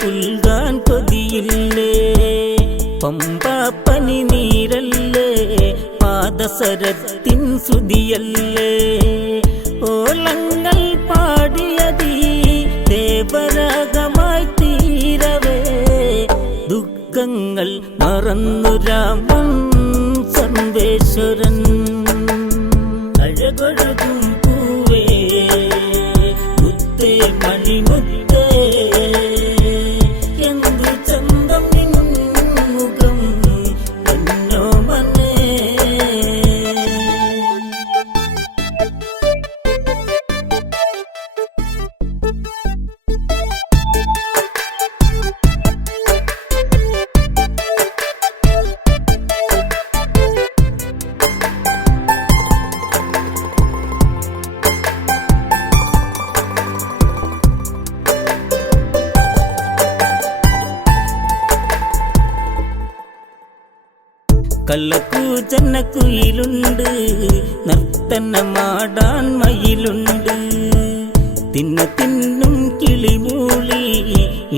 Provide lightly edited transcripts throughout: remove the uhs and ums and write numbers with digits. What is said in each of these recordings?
പുൽകാൻ കൊതിയില്ലേ പമ്പപ്പനി നീരല്ലേ പാദസരത്തിൻ ശ്രുതിയല്ലേ ഓളങ്ങൾ പാടിയതീ ദേവരാഗമായി തീരവേ ദുഃഖങ്ങൾ മറന്നു രാമൻ സർവേശ്വരൻ അഴകൊഴുകും പൂവേ മുത്തേ മണിമുത്തേ എന്ത് ചന്തം മുഖം എന്നോ മനേ കള്ളക്കൂചന്നക്കുയിലുണ്ട് നർത്തനമാടാൻ മയിലുണ്ട് തിന്നും കിളിമൂളി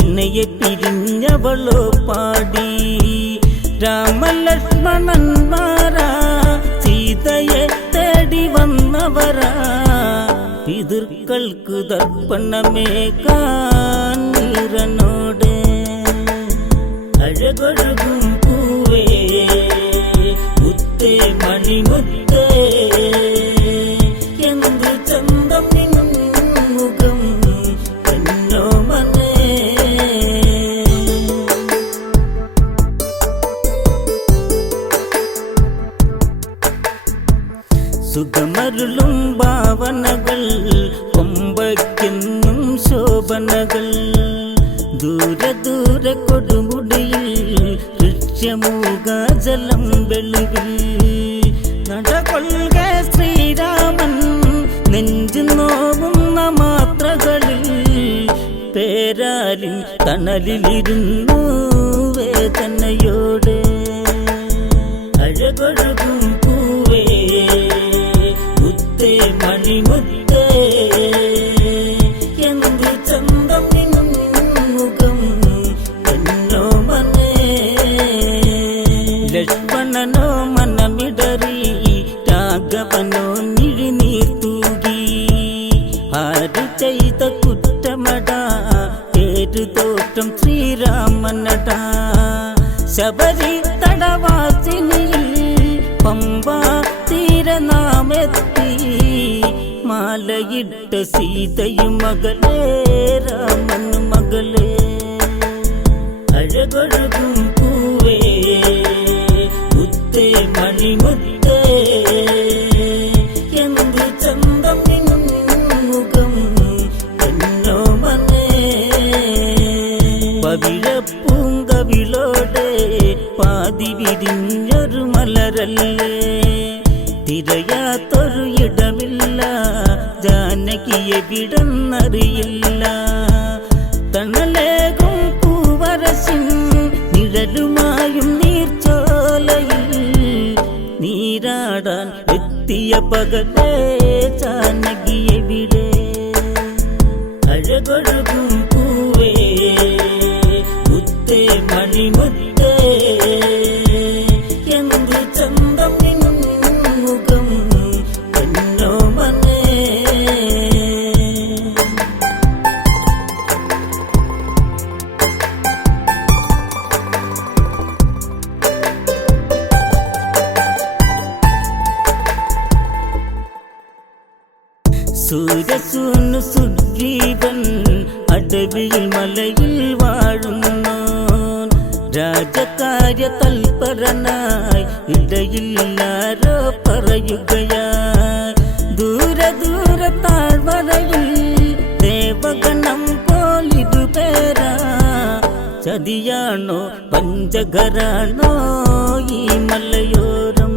ഇണയെ പിരിഞ്ഞവളോ പാടി രാമലക്ഷ്മണന്മാരാ സീതയെ തേടി വന്നവരാ പിതൃക്കൾക്ക് തർപ്പണമേകാൻ നീരനോട് അഴകൊഴുകും പൂവേ മുത്തേ മണിമുത്തേ എന്ത് ചന്തം മുഖം എന്നോ മനേ സുഖമരുളും ഭാവനകൾ കൊമ്പയ്ക്കെന്നും ശോഭനകൾ ദൂരെ ദൂരെ കൊടുമുടിയിൽ വൃക്ഷമൂകാജലം വെളുകിൽ നടകൊള്ളുക ശ്രീരാമൻ നെഞ്ചു നോവുന്ന മാത്രകളിൽ പേരാലിൻ തണലിലിരുന്നു വേദനയോടെ അഴകൊഴുകും പൂവേ മുത്തേ മണിമുത്തേ എന്ത് ചന്തം മുഖം എന്നോ മനേ ലക്ഷ്മണനോ മനമിടറി രാഘവനോ മിഴിനീർ തൂകി ആരു ചെയ്ത കുറ്റമടാ പേരു തോറ്റം ശ്രീരാമനടാ ശബരി തടവാസിനിയിൽ പമ്പ തീരനാമെത്തി മാലയിട്ട സീതയും മകളേ രാമൻ മകളേ അഴകൊഴുകും പൂവേ മുത്തേ മണിമുത്തേ എന്ത് ചന്തം മുഖം എന്നോ മനേ പവിഴപ്പൂങ്കവിളോടെ പാതി വിരിഞ്ഞൊരു മലരല്ലേ തിരയാത്തൊരു ഇടമില്ല ജാനകിയെ വിടന്നറിയില്ല തണലേകും പൂവരശിൻ നിഴലുമായും നീർച്ചോലയിൽ നീരാടാൻ എത്തിയ പകലേ ജാനകിയെ വിടെ അഴകൊഴുകും പൂവേ മുത്തേ മണിമുത്തേ എന്ത് ചന്തം മുഖം എന്നോ മനേ സൂര്യസൂനു സുഗ്രീവൻ അടവിയിൽ മലയിൽ വാഴുന്നു രാജകാര്യ തൽപരനായി ഇടയില്ലാരോ പറയുകയായി ദൂരെ ദൂരെ താഴ്വരയിൽ ദേവഗണം പോലിരുപേരാ ചതിയാണോ പഞ്ചഘരാണോ ഈ മലയോരം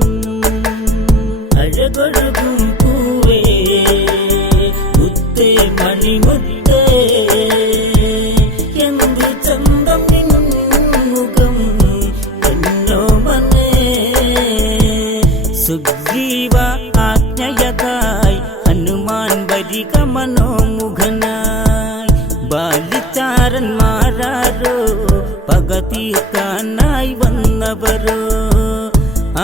അഴകൊഴുകും പൂവേ മുത്തേ മണിമുത്തേ എന്ത് ചന്തം മുഖം എന്നോ മനേ സുഗ്രീവ ആജ്ഞയതായി ഹനുമാൻ വരിക മനോമുഖനായി ബാലിചാരന്മാരാ തീർക്കാനായി വന്നവരോ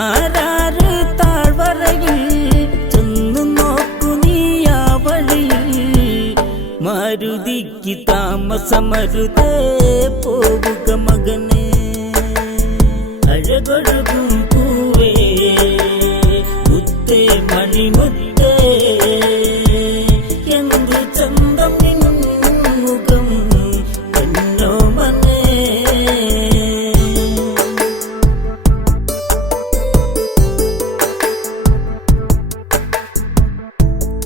ആരാര് താഴ്വരയിൽ ചെന്നു നോക്കു നീ ആ വഴിയിൽ മാരുതിക്ക് താമസമരുതേ പോവുക മകനെ അഴകൊഴുകും പൂവേ മുത്തേ മണിമുത്തേ എന്തു ചന്തം മുഖം എന്നോ മനെ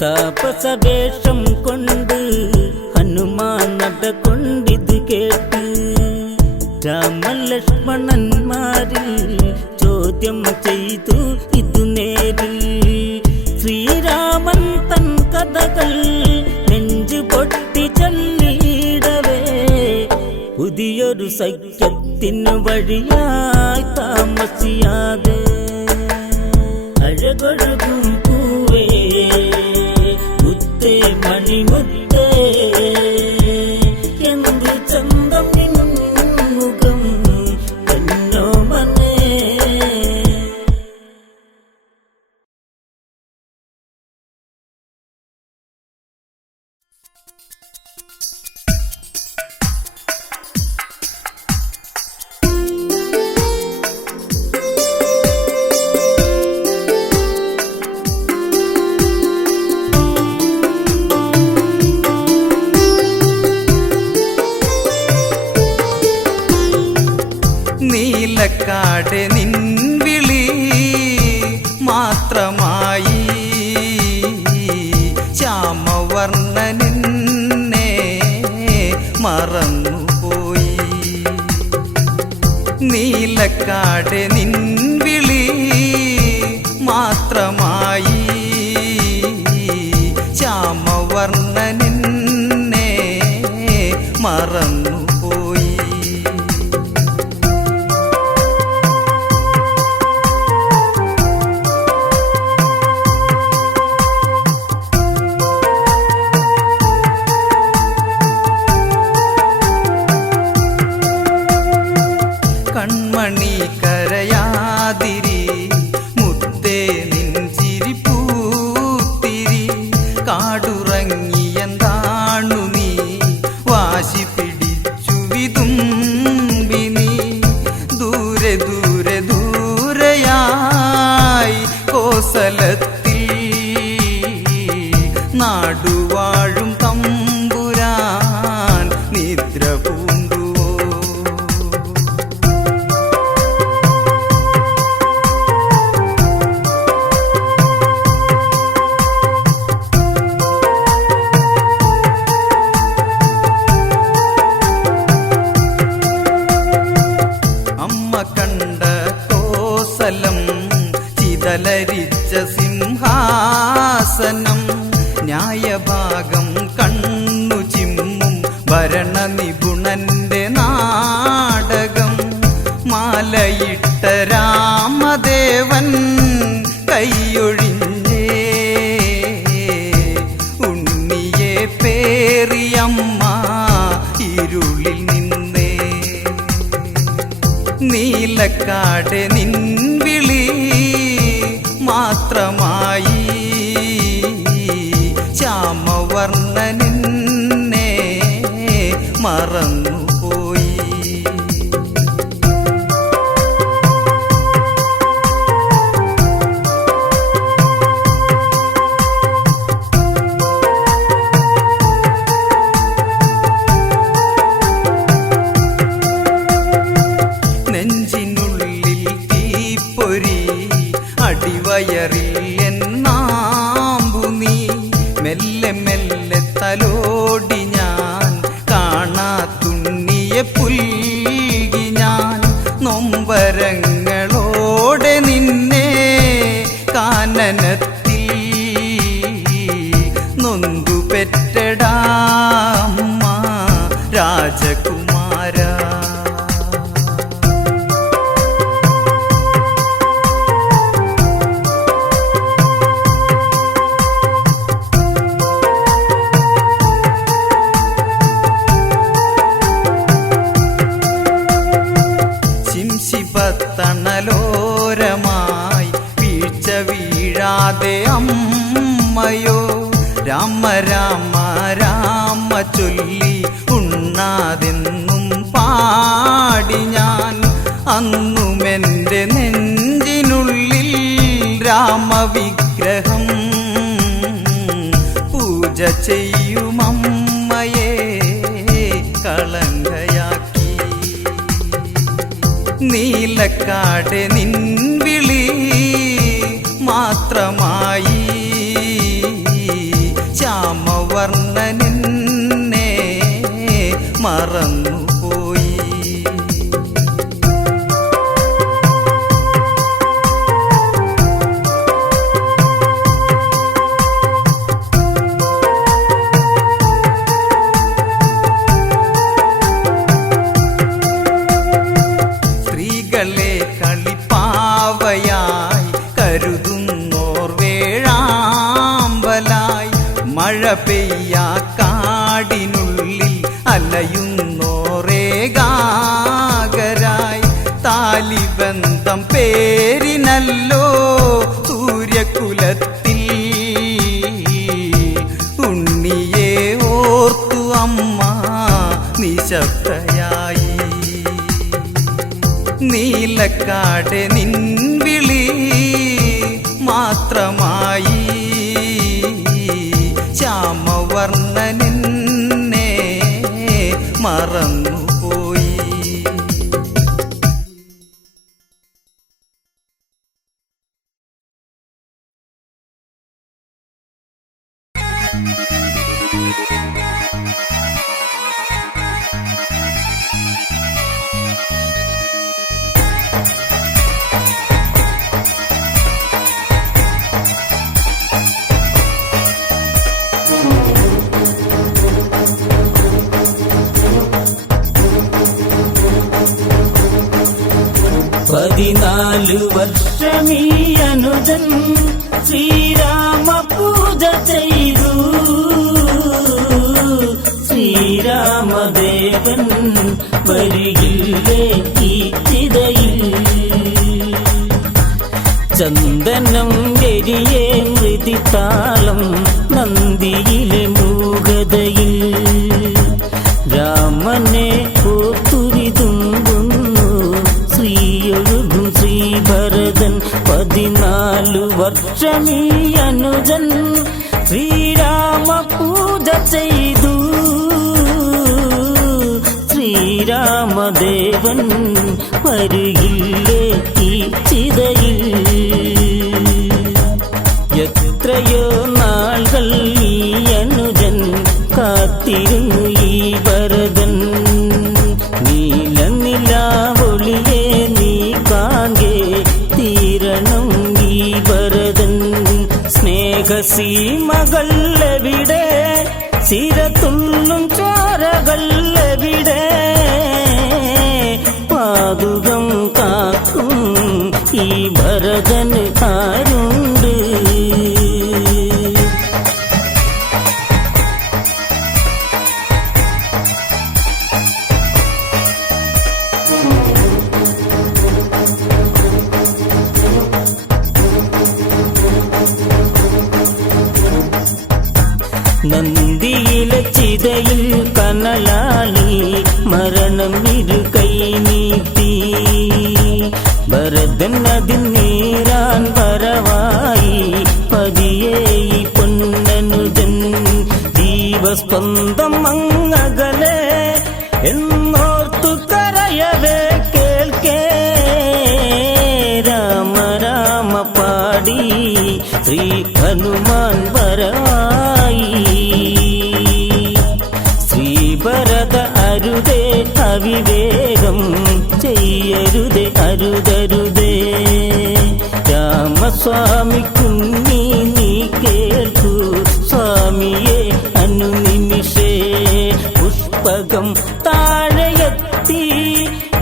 താപസവേഷം കൊണ്ട് ഹനുമാൻ നടകൊണ്ടിത് കേട്ട് രാമലക്ഷ്മണന്മാരിൽ ചോദ്യം ചെയ്തു ഇതു നേരിൽ ശ്രീരാമൻ തൻ കഥകൾ നെഞ്ചു പൊട്ടി ചൊല്ലിയിടവേ പുതിയൊരു സഖ്യത്തിനു വഴിയായി താമസിയാതെ അഴകൊഴുകും പൂവേ മുത്തേ മണിമുത്തേ എന്തു ചന്തം മുഖം എന്നോ മനെ നീലക്കാട് നിൻവിളി മാത്രമായി ശ്യാമവർണ്ണനിന്നെ മറന്നുപോയി നീലക്കാട് നിൻവിളി മാത്രമായി ശ്യാമവർണ്ണനിന്നെ മറന്നുപോയി കൺമണി കരയാതിരി മുത്തേ നിൻചിരി പൂത്തിരി കാടുറങ്ങിയെന്താണു നീ വാശി പിടിച്ചു വിതുമ്പിനി ദൂരെ ദൂരെ ദൂരെയായി കോസലത്തിൽ നാടുവാഴും തമ്പുരാൻ നിദ്ര പൂണ്ടുവോ കണ്ട കോസലം ചിതലരിച്ച സിംഹാസനം ന്യായഭാഗം കണ്ണു ചിമ്മും ഭരണനിപുണന്റെ നാടകം മാലയിട്ട രാമദേവൻ കൈയൊഴിഞ്ഞേ ഉണ്ണിയെ പേറിയമ്മ ഇരുളിൽ നിന്നേ നീലക്കാട് നിൻവിളി മാത്രമായി ശ്യാമവർണ്ണനിന്നെ മറന്നുപോയി നെഞ്ചിനുള്ളിൽ തീപ്പൊരി അടിവയറിൽ എന്നാമ്പു നീ മെല്ലെ മെല്ലെ തലോടി ഞാൻ കാണാത്തുണ്ണി രാമ രാമ ചൊല്ലി ഉണ്ണാതെന്നും പാടി ഞാൻ അന്നുമെൻ്റെ നെഞ്ചിനുള്ളിൽ രാമവിഗ്രഹം പൂജ ചെയ്യുമമ്മയെ കളങ്കയാക്കി നീലക്കാട് നിൻവിളി മാത്രമായി ശ്യാമവർണ്ണനെന്നെ മറന്നുപോയി. സ്ത്രീകളെ കളിപ്പാവയായി കരുതുന്നോർ വേഴാമ്പലായി മഴ പെയ്യാ കാടിനുള്ളിൽ അലയുന്നോരേകാകരായി താലിബന്ധം പേരിനല്ലോ സൂര്യകുലത്തിൽ ഉണ്ണിയെ ഓർത്തു അമ്മ നിശബ്ദയായി. നീലക്കാട് നിൻവിളി മാത്രമായി ശ്യാമവർണ്ണനെന്നെ മറന്നുപോയി. പതിനാലു വർഷമീ അനുജൻ ശ്രീരാമ പൂജ ചെയ്തു. ശ്രീരാമദേവൻ വരികില്ലേ ഈ ചിതയിൽ ചന്ദനം എരിയേ മൃതിത്താളം നന്ദിയിലെ മൂകതയിൽ രാമനെ ഓർത്തുരിതുമ്പുന്നു ശ്രീയൊഴുകും ശ്രീഭരതൻ. 14 വർഷമീ അനുജൻ ശ്രീരാമ പൂജ ചെയ്തു. ശ്രീരാമദേവൻ വരുകില്ലേ ഈ ചിതയിൽ എത്രയോ നാളുകൾ ഈ അനുജൻ കാത്തിരുന്നു ഈ ഭരതൻ. നീലനിലാവൊളിയെ നീ കാൺകെ തീരണം ഈ ഭരതൻ. സ്നേഹസീമകൾ എവിടെ സിരത്തുള്ളും ചോരകൾ എവിടെ പാതുകം കാക്കും ഈ ഭരതന് ആരുണ്ട്. നന്ദിയിലെ ചിതയിൽ കനലാളി മരണം ഇരു കൈ നീട്ടി. ഭരതൻ അതിൽ നീരാൻ വരവായി പതിയെ ഈ പൊന്നനുജൻ. ദീപസ്പന്ദം അങ്ങകലെ എന്നോർത്തു കരയവേ കേൾക്കേ രാമ രാമ പാടി ശ്രീ ഹനുമാൻ വരവായി. ശ്രീഭരത അരുതേ അവിവേകം ചെയ്യരുതേ അരുതരുതേ. രാമസ്വാമിക്കുണ്ണി നീ കേൾക്കൂ സ്വാമിയെ അനുനിമിഷേ. പുഷ്പകം താഴെയെത്തി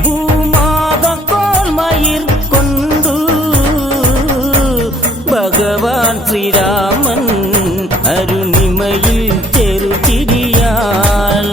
ഭൂമാത കോൽമയിർ കൊണ്ടു ഭഗവാൻ ശ്രീരാമൻ അരുണിമയിൽ ചെറുചിരിയാൽ.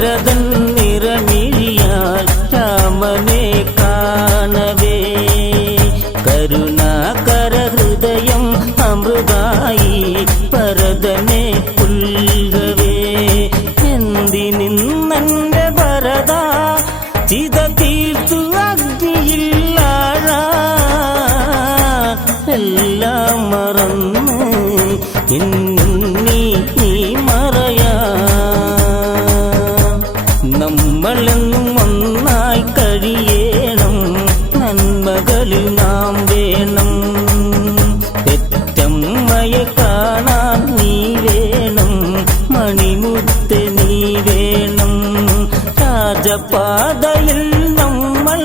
ഭരതൻ നിറമിഴിയാൽ രാമനെ കാണവേ കരുണാകര ഹൃദയം അമൃതായി ഭരതനെ പുൽകവേ എന്തിനിന്നെന്റെ ഭരത ചിത തീർത്തു അഗ്നിയില്ലാഴ എല്ലാം മറന്ന് നീ മറയാ നമ്മളെന്നും ഒന്നായി കഴിയേണം നന്മകളിൽ നാം വേണം പെറ്റമ്മയെ കാണാൻ നീ വേണം മണിമുത്ത് നീ വേണം രാജപാതയിൽ നമ്മൾ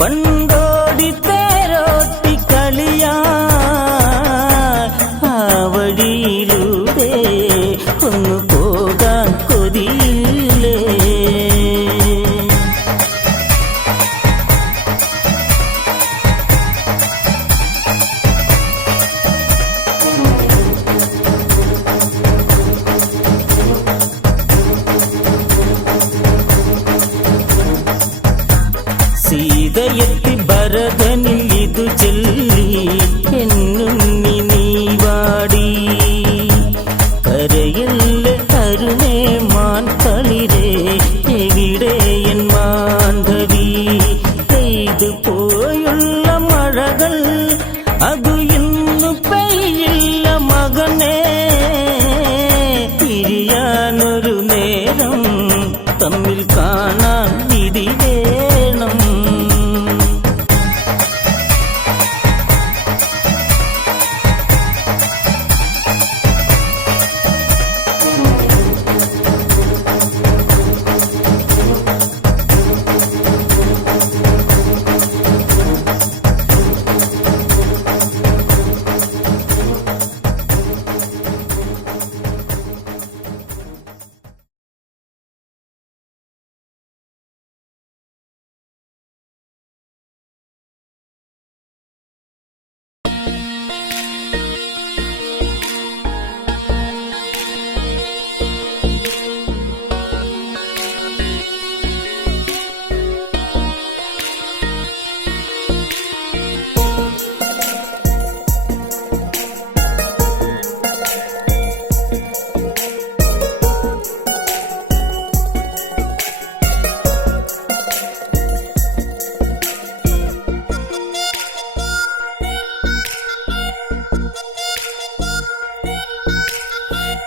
പണ്ടോടി തേരോട്ടി കളിയാ ആ വഴിയിലൂടെ ഒന്ന് പോകാൻ കൊതിയില്ലേ സീതയെത്തി ഭരതനിൽ ഇതു ചൊല്ലി എന്നുണ്ണി നീ വാടി കരയല്ലേ കരുണേ മാൻ കളിരേ എവിടെ എൻ മാധവി പെയ്തു പോയുള്ള മഴകൾ അതു ഇന്നു പെയ്യില്ല മകനേ പിരിയാനൊരു നേരം തമ്മിൽ കാണാൻ വിധി വേണം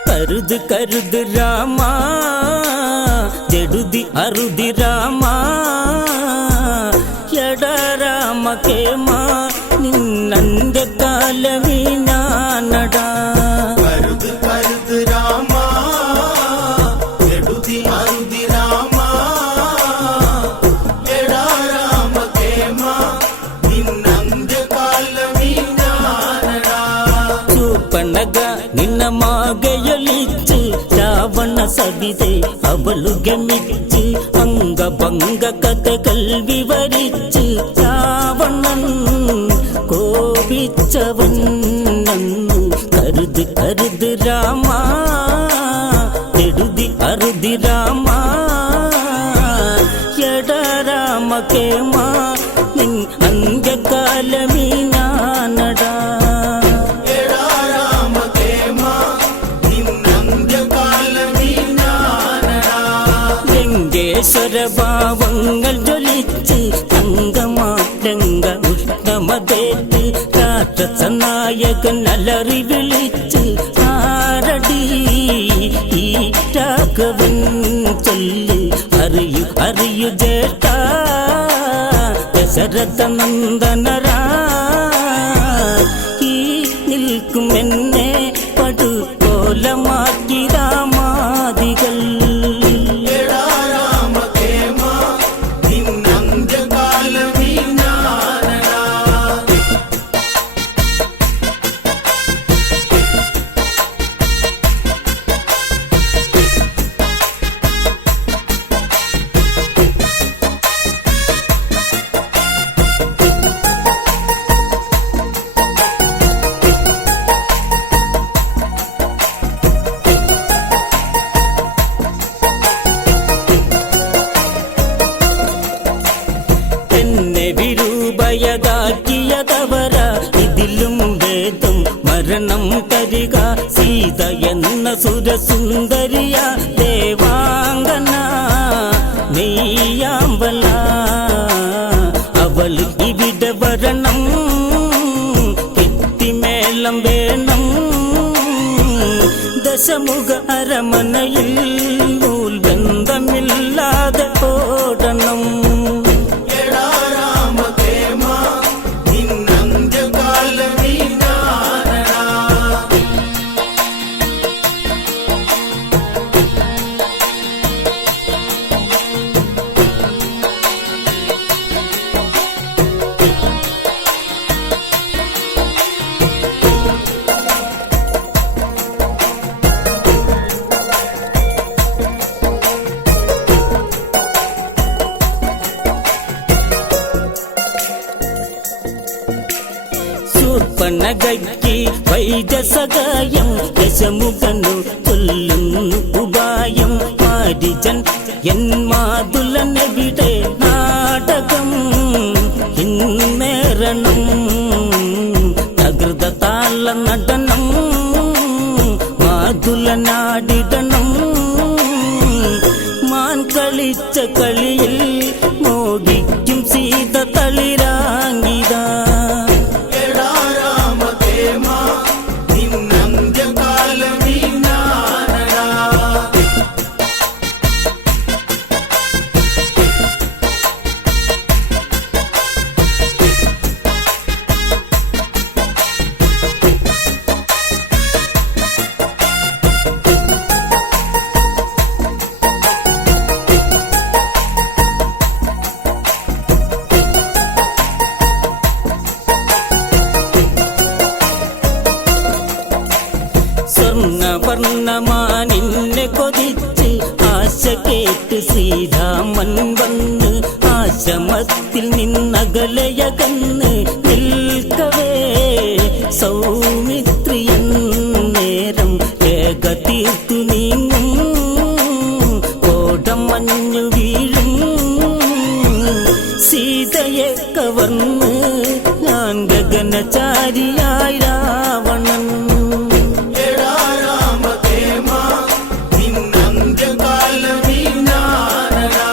കരുത് കരുത് രാമ ജടുതി അറുതി രാമ എട രാമ കേമ നിന്നന്റെ കാലമീ ഞാനടാ കരുത് കരുത് രാമ ജടുതി അറുതി രാമ എടാ രാമ കേമ നിന്നന്റെ കാലമീ ഞാനടാ ചൂപ്പണക ನಿನ್ನ ಮಾಗೆಯಲಿಚ್ಚು ರಾವಣ ಸವಿದೆ ಅವಳು ಗಮಿಚ್ಚು ಅಂಗಭಂಗ ಕಥೆകൾ വിവരിച്ച് രാവണൻ കോപിച്ചവൻ നന്നു കരുത് കരുത് രാമ എഴുതി അറുതി രാമ എട രാമ കേമ നിൻ അന്ത്യകാലമീ ഞാനടാ ഭാവങ്ങൾ ജ്വലിച്ച് തങ്കമാരംഗ ഉഷ്ണമതേറ്റ് രാക്ഷസ നായകൻ അലറി വിളിച്ച് ആരടി ഈ രാഘവൻ ചൊല്ല് അറിയു അറിയു ജേട്ട ദശരഥ നന്ദനരാ ഈ നിൽക്കും എന്നെ പടുകോലമാക്കി രാമാദികൾ വരിക സീത എന്ന സുരസുന്ദരിയ ദേവാംഗന നെയ്യാമ്പല അവൾ ഇവിടെ വരണം കെട്ടിമേളം വേണം ദശമുഖ അരമനയിൽ നൂൽബന്ധമില്ലാതെ ഓടണം എടാ രാമകേമ നിന്നന്ത്യകാലമീ ഞാനടാ ശൂർപ്പണഖയ്ക്ക് വൈദ്യസഹായം ദശമുഖനു ചൊല്ലുന്നു ഉപായം മാരിജൻ എൻ മാതുലനെവിടെ നാടകം ഇന്നേറണം തകൃത താള നടനം മാതുലനാടിടണം മാൻ കളിച്ച കളിയിൽ മോഹിക്കും സീത തളിരാങ്കിത എടാ രാമകേമ നിന്നന്ത്യകാലമീ ഞാനടാ സ്വർണവർണ്ണമാനിന്നെ കൊതിച്ച് ആശ കേട്ട് ശ്രീരാമൻ വന്ന് ആശ്രമത്തിൽ നിന്നകലയകന്ന് നിൽക്കവേ സൗമിത്രിയൻ നേരം ഏക തീർത്തു നീങ്ങും കോടം മഞ്ഞു വീഴും സീതയെ കവർന്ന് ഞാൻ ഗഗനചാരിയായി രാവണൻ എടാ രാമകേമ നിന്നന്ത്യകാലമീ ഞാനടാ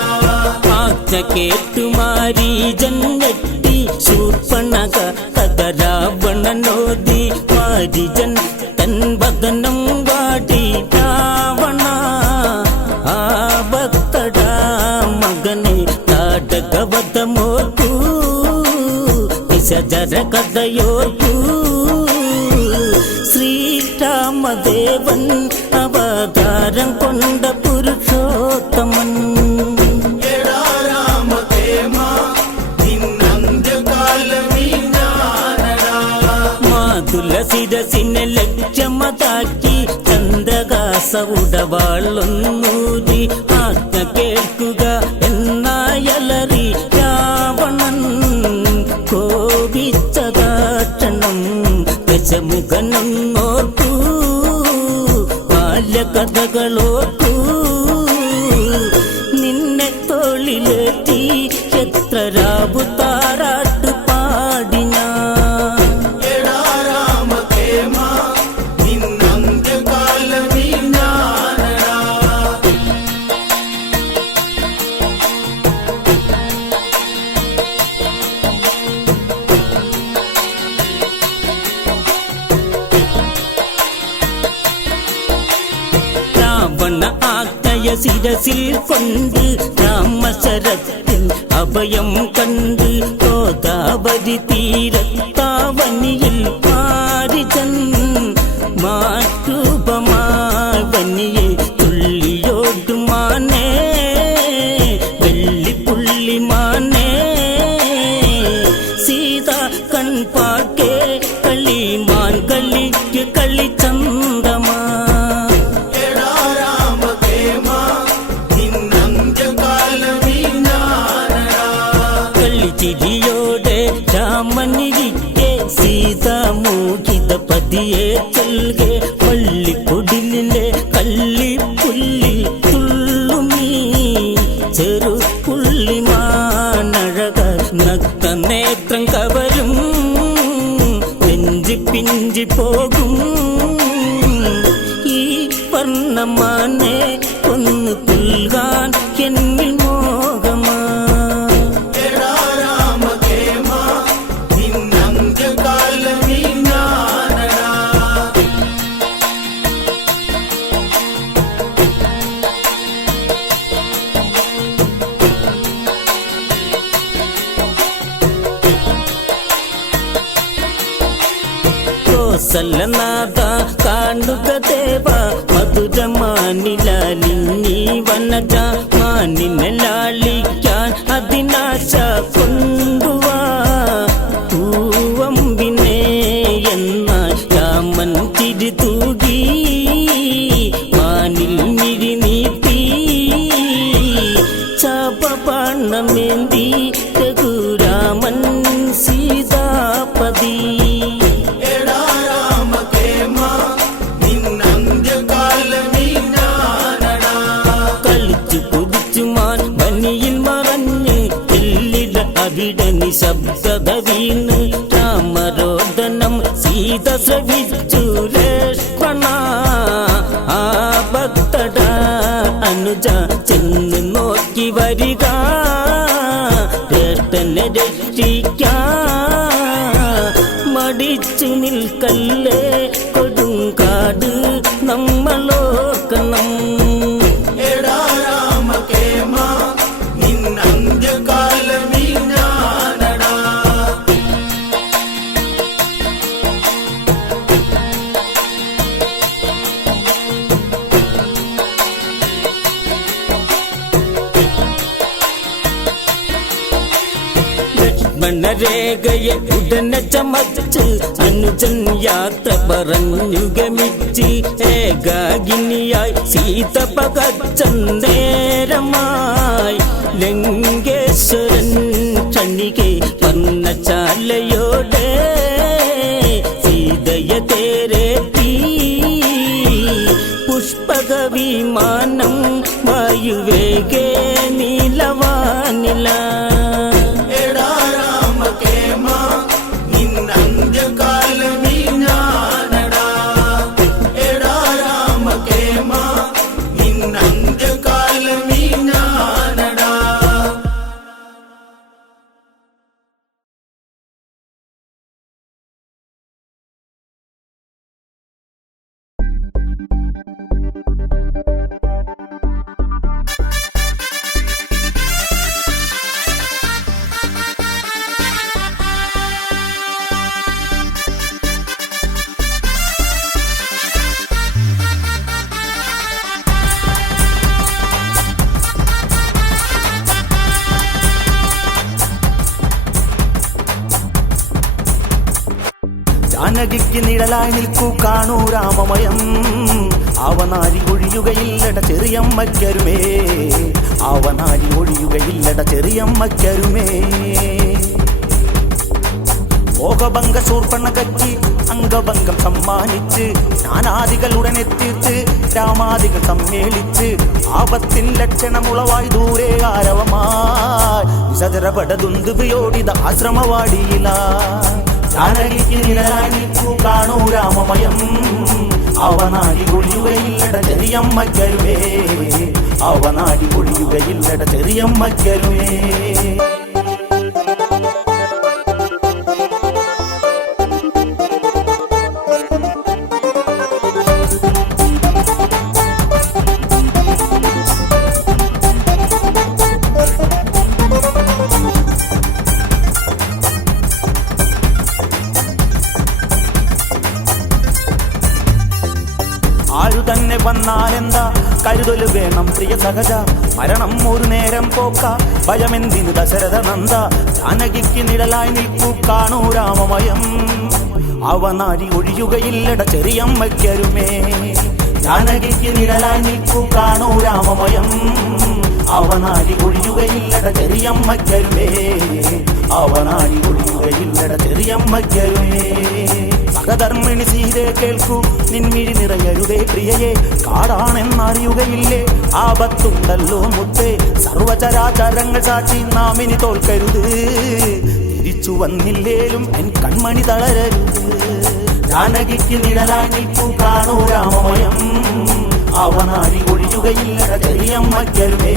ആജ്ഞ കേട്ടു മാരീജൻ ഞെട്ടി ശൂർപ്പണഖ കഥ രാവണനോദി മാരീജൻ തൻ വദനം വാടി രാവണ ആപത്തടാ മകനെ താടകവധമോർക്കൂ വിശജര കഥയോർക്കൂ ശ്രീരാമദേവൻ അവതാരം കൊണ്ട പുരുഷോത്തമൻ എടാ രാമകേമ നിന്നന്ത്യകാലമീ ഞാനടാ മാതുല ശിരസിനെ ലക്ഷ്യമതാക്കി ചന്ദ്രകാസ ഉടവാളൊന്നൂരി ആജ്ഞ കേൾക്കുക എന്നായലറി രാവണൻ കോപിച്ചതാട്ടണം ദശമുഖനോർക്കൂ ബാല്യകഥകളോർക്കൂ നിന്നെ തോളിലേറ്റി എത്ര രാവു താരാട്ട് പാടി ഞാൻ എടാ രാമകേമ നിന്നന്ത്യകാലമീ ഞാനടാ രാവണ ആജ്ഞയ ശിരസിൽ കൊണ്ട് രാമശരത്തിൽ അഭയം കണ്ട് ഗോദാവരി തീരത്താവനിയിൽ മാരിജൻ മാരൂപമായി വനിയെ തുള്ളിയോടുമാനേ വെള്ളിപ്പുള്ളിമാനേ സീത കൺപാക്കേ കളിമാൻ കളിക്ക് കളിച്ചന്തമാ എടാ രാമകേമ നിന്നന്ത്യകാലമീ ഞാനടാ കളിച്ചിരിയോടെ രാമനിരിക്കെ സീത മോഹിത പതിയെ ചൊൽകെ പള്ളിക്കുടിലെ കള്ളിപ്പുല്ലിൽ തുള്ളുമീ ചെറു പുള്ളിമാനഴക നക്ത നേത്രം കവരും നെഞ്ചി പിഞ്ചി പോകും പൊന്നമ്മാനെ കൊന്നു പുൽകാൻ എന്നിൽ മോഹമാ. എടാ രാമകേമ നിന്നന്ത്യകാലമീ ഞാനടാ. കോസലനാഥ കാണുക ദേവ മധുരമാനിലാലിന്നി വനജ മാനിനെ ലാളിക്കാൻ അതിനാശ കൊണ്ടുവാ പൂവമ്പിനെ എന്നാൽ രാമൻ തിരിതൂകി മാനിൽ മിഴിനീട്ടി ചാപബാണമേന്തി രഘുരാമൻ സീതാപതി. എടാ രാമകേമ നിന്നന്ത്യകാലമീ ഞാനടാ. കളിച്ചു കുതിച്ചു മാൻ വനിയിൽ മറഞ്ഞ് എല്ലിട അവിടെ നിശബ്ദത വീണ് രാമരോദനം സീത ശ്രവിച്ചു ലക്ഷ്മണ ആ ഭക്തട അനുജ ചെന്ന് നോക്കി വരിക ജ്യേഷ്ഠനെ രക്ഷിക്കാൻ മടിച്ചു നിൽക്കല്ലേ കൊടുങ്കാട് നമ്മളോക്കണം. എടാ രാമകേമ നിന്നന്ത്യകാലമീ ഞാനടാ. ലക്ഷ്മണരേഖയെ ഉടനെ ചമച്ച് അനുജൻ യാത്ര പറഞ്ഞു ഗമിച്ച് ഏകാകിനിയായി സീത പകച്ചേരമായി ലങ്കേശ്വരൻ ക്ഷണികെ പർണശാലയോടെ സീതയെ തേരേറ്റി പുഷ്പക വിമാനം വായുവേഗേ നീലവാനില. എടാ രാമകേമ നിന്നന്ത്യകാലമീ ഞാനടാ. എടാ രാമകേമ നിന്നന്ത്യകാലമീ ഞാനടാ. ജാനകിക്ക് നിഴലായി നിൽക്കൂ കാണൂ രാമമയം അവനാരി ഒഴിയുകയില്ലട ചെറിയമ്മയ്ക്കരുമേ അവനാരി ഒഴിയുകയില്ലട ചെറിയമ്മയ്ക്കരുമേ. ഭോഗഭംഗ ശൂർപ്പണകയ്ക്ക് അംഗഭംഗം സമ്മാനിച്ച് ജ്ഞാനാദികൾ ഉടനെത്തിച്ച് രാമാദികൾ സമ്മേളിച്ച് ആപത്തിൻ ലക്ഷണമുളവായി ദൂരെ ആരവമായി വിസജരപടതുന്തുപയോടിത ആശ്രമവാടിയില. ജാനകിക്ക് നിഴലായി നിൽക്കൂ കാണൂ രാമമയം അവനാടി ഒഴിയുകയില്ലട ചെറിയമ്മയ്ക്കരുമേ അവനാടി ഒഴിയുകയില്ലട ചെറിയമ്മയ്ക്കരുമേ. ആരു തന്നെ വന്നാലെന്താ കരുതല് വേണം പ്രിയ സഹജ മരണം ഒരു നേരം പോക്ക ഭയമെന്തിന് ദശരഥ നന്ദ. ജാനകിക്ക് നിഴലായി നിൽക്കൂ കാണൂ രാമമയം അവനാടി ഒഴിയുകയില്ലട ചെറിയമ്മയ്ക്കരുമേ. ജാനകിക്ക് നിഴലായി നിൽക്കൂ കാണൂ രാമമയം അവനാടി ഒഴിയുകയില്ലട ചെറിയമ്മയ്ക്കരുമേ അവനാടി ഒഴിയുകയില്ലട ചെറിയമ്മയ്ക്കരുമേ. സഹധർമ്മിണി സീതേ കേൾക്കൂ നിൻമിഴി നിറയരുതേ പ്രിയയെ കാടാണെന്നറിയുകയില്ലേ ആപത്തുണ്ടല്ലോ മുത്തേ സർവചരാചരങ്ങൾ സാക്ഷി നാം ഇനി തോൽക്കരുത് തിരിച്ചു വന്നില്ലേലും എൻ കൺമണി തളരരുത്. ജാനകിക്ക് നിഴലായി നിൽക്കൂ കാണൂ രാമമയം അവനാടി ഒഴിയുകയില്ലട ചെറിയമ്മയ്ക്കരുമേ,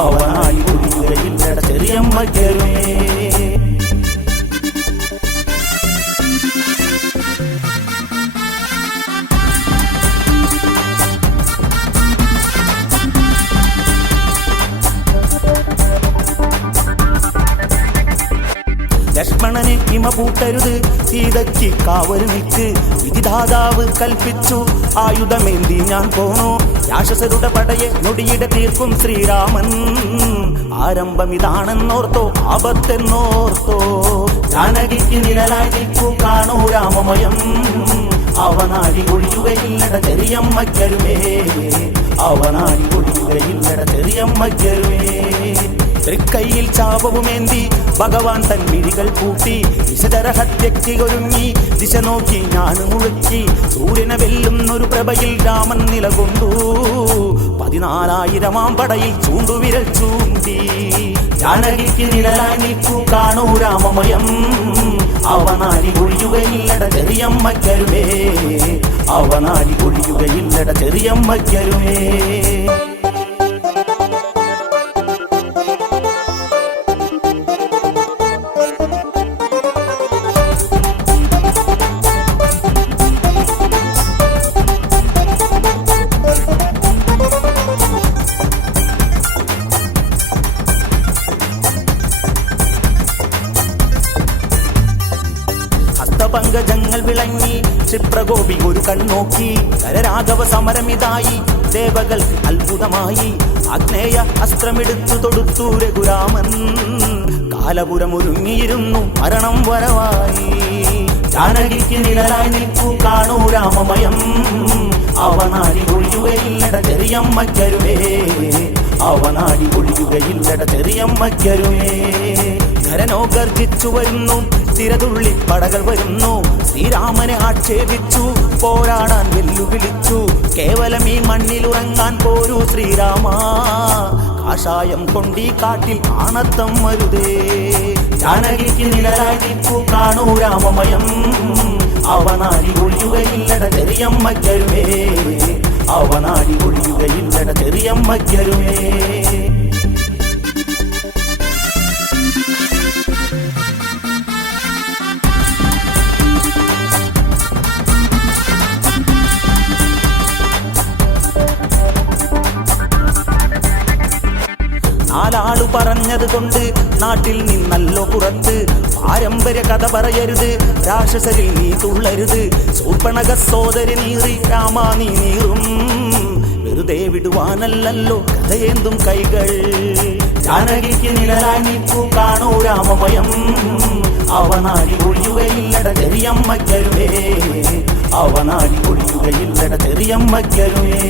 അവനാടി ഒഴിയുകയില്ലട ചെറിയമ്മയ്ക്കരുമേ. ലക്ഷ്മണനെ ഹിമ പൂട്ടരുത്, സീതയ്ക്ക് കാവൽ നിൽക്ക്, വിധിദാതാവ് കൽപ്പിച്ചു ആയുധമേന്തി ഞാൻ പോണു. രാക്ഷസരുടെ പടയെ നൊടിയിടെ തീർക്കും ശ്രീരാമൻ, ആരംഭം ഇതാണെന്നോർത്തോ ആപത്തെന്നോർത്തോ. ജാനകിക്ക് നിഴലായി നിൽക്കൂ കാണൂ രാമമയം, അവനാടി ഒഴിയുകയില്ലട ചെറിയമ്മയ്ക്കരുമേ, അവനാടി ഒഴിയുകയില്ലട ചെറിയമ്മയ്ക്കരുമേ. തൃക്കൈയിൽ ചാപവുമേന്തി ഭഗവാൻ തൻ മിഴികൾ പൂട്ടി, വിശദരഹത്യയ്ക്ക് ഒരുങ്ങി ദിശ നോക്കി ഞാൻ മുഴക്കി. സൂര്യനെ വെല്ലുന്നൊരു പ്രഭയിൽ രാമൻ നിലകൊണ്ടു, 14,000 പടയിൽ ചൂണ്ടുവിരൽ ചൂണ്ടി. ജാനകിക്ക് നിഴലായി നിൽക്കൂ കാണൂ രാമമയം, അവനാടി ഒഴിയുകയില്ലട ചെറിയമ്മയ്ക്കരുമേ, അവനാടി ഒഴിയുകയില്ലട ചെറിയമ്മയ്ക്കരുമേ. പങ്കജങ്ങൾ വിളങ്ങി ക്ഷിപ്രഗോപി ഒരു കണ്ണോക്കി. കരരാഘവ സമരമിതായി ദേവകൾക്ക് അത്ഭുതമായി. ആഗ്നേയ അസ്ത്രമെടുത്തു തൊടുത്തു രഘുരാമൻ, കാലപുരം ഒരുങ്ങിയിരുന്നു മരണം വരവായി. ജാനകിക്ക് നിഴലായി നിൽക്കൂ കാണൂ രാമമയം, അവനാടി ഒഴിയുകയില്ലട ചെറിയമ്മയ്ക്കരുമേ, അവനാടി ഒഴിയുകയില്ലട ചെറിയമ്മയ്ക്കരുമേ. ധരനോ ഗർജിച്ചു വരുന്നു, തിരതുള്ളി പടകൾ വരുന്നു. ശ്രീരാമനെ ആക്ഷേപിച്ചു പോരാടാൻ വെല്ലുവിളിച്ചു. കേവലം ഈ മണ്ണിലുറങ്ങാൻ പോരൂ ശ്രീരാമ, കാഷായം കൊണ്ടീ കാട്ടിൽ ആണത്തം വരുതേ. ജാനകിക്ക് നിഴലായി നിൽക്കൂ കാണൂ രാമമയം, അവനാടി ഒഴിയുകയില്ലട ചെറിയമ്മയ്ക്കരുമേ, അവനാടി ഒഴിയുകയില്ലട ചെറിയമ്മയ്ക്കരുമേ. നാലാളു പറഞ്ഞത് കൊണ്ട് നാട്ടിൽ നിന്നല്ലോ പുറത്ത്. പാരമ്പര്യ കഥ പറയരുത്, രാക്ഷസരിൽ നീ തുള്ളരുത്. ശൂർപ്പണഖ സോദരി നീറി രാമാ നീ നീറും, വെറുതെ വിടുവാനല്ലല്ലോ കഥയേന്തും കൈകൾ. ജാനകിക്ക് നിഴലായി നിൽക്കൂ കാണൂ രാമമയം, അവനാടി ഒഴിയുകയില്ലട ചെറിയമ്മയ്ക്കരുമേ, അവനാടി ഒഴിയുകയില്ലട ചെറിയമ്മയ്ക്കരുമേ.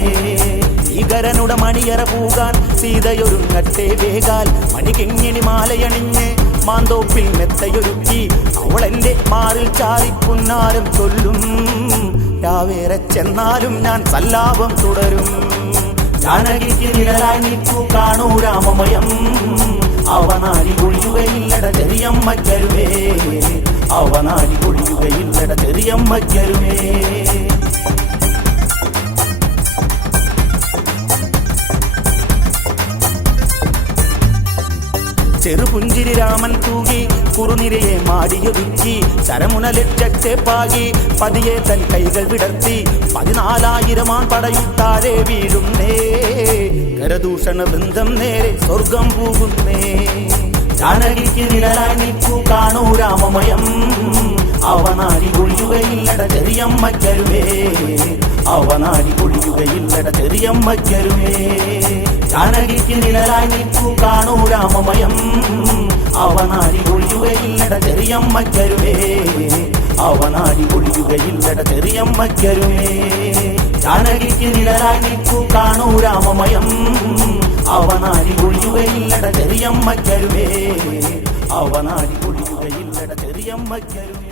ഭീകരനുടെ മണിയറ പൂകാൻ സീതയൊരുങ്ങട്ടെ വേഗാൽ. മണികെങ്ങിണി മാലയണിഞ്ഞ് മാന്തോപ്പിൽ മെത്തയൊരുക്കി, അവളെന്റെ മാറിൽ ചാരി പുന്നാരം ചൊല്ലും. രാവേറെ ചെന്നാലും ഞാൻ സല്ലാപം തുടരും. ജാനകിക്ക് നിഴലായി നിൽക്കൂ കാണൂ രാമമയം, അവനാടി ഒഴിയുകയില്ലട ചെറിയമ്മയ്ക്കരുമേ, അവനാടി ഒഴിയുകയില്ലട ചെറിയമ്മയ്ക്കരുമേ. ചെറുപുഞ്ചിരി രാമൻ തൂകി കുറുനിരയെ മാടിയൊതുക്കി. ശരമുന ലക്ഷത്തെ പാകി പതിയെ തൻ കൈകൾ വിടർത്തി. 14,000 പടയും താഴെ വീഴുന്നേ, കരദൂഷണ വൃന്ദം നേരെ സ്വർഗം പോകുന്നേ. ജാനകിക്ക് നിഴലായി നിൽക്കൂ കാണൂ രാമമയം, അവനാടി ഒഴിയുകയില്ലട ചെറിയമ്മയ്ക്കരുമേ, അവനാടി ഒഴിയുകയില്ലട ചെറിയമ്മയ്ക്കരുമേ. ജാനകിക്ക് നിഴലായി നിൽക്കൂ കാണൂ രാമമയം, അവനാടി ഒഴിയുകയില്ലട ചെറിയമ്മയ്ക്കരുമേ, അവനാടി ഒഴിയുകയില്ലട ചെറിയമ്മയ്ക്കരുമേ. ജാനകിക്ക് നിഴലായി നിൽക്കൂ കാണൂ രാമമയം, അവനാടി ഒഴിയുകയില്ലട ചെറിയമ്മയ്ക്കരുമേ, അവനാടി ഒഴിയുകയില്ലട ചെറിയമ്മയ്ക്കരുമേ.